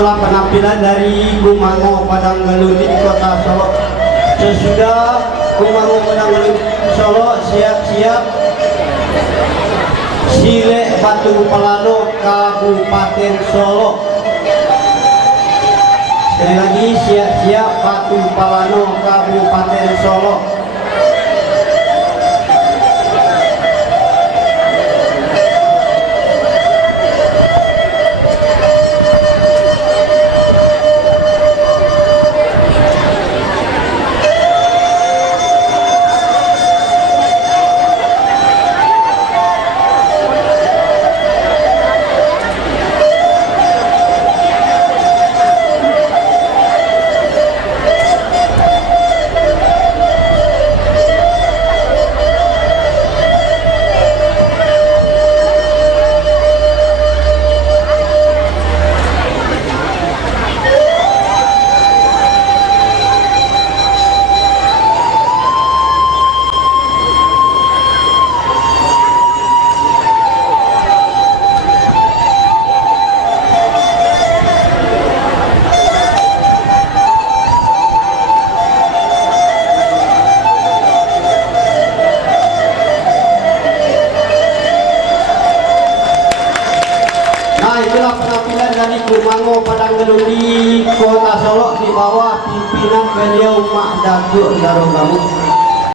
Itulah penampilan dari Kumango Padang Galuh di Kota Solo. Sesudah Kumango Padang Galuh Solo siap-siap Sile Batu Pelano Kabupaten Solo. Sekali lagi siap-siap Batu Pelano Kabupaten Solo. Itulah penampilan dari Kumango Padang Galuh di Kota Solo di bawah pimpinan beliau Mak Datuk Darogamu.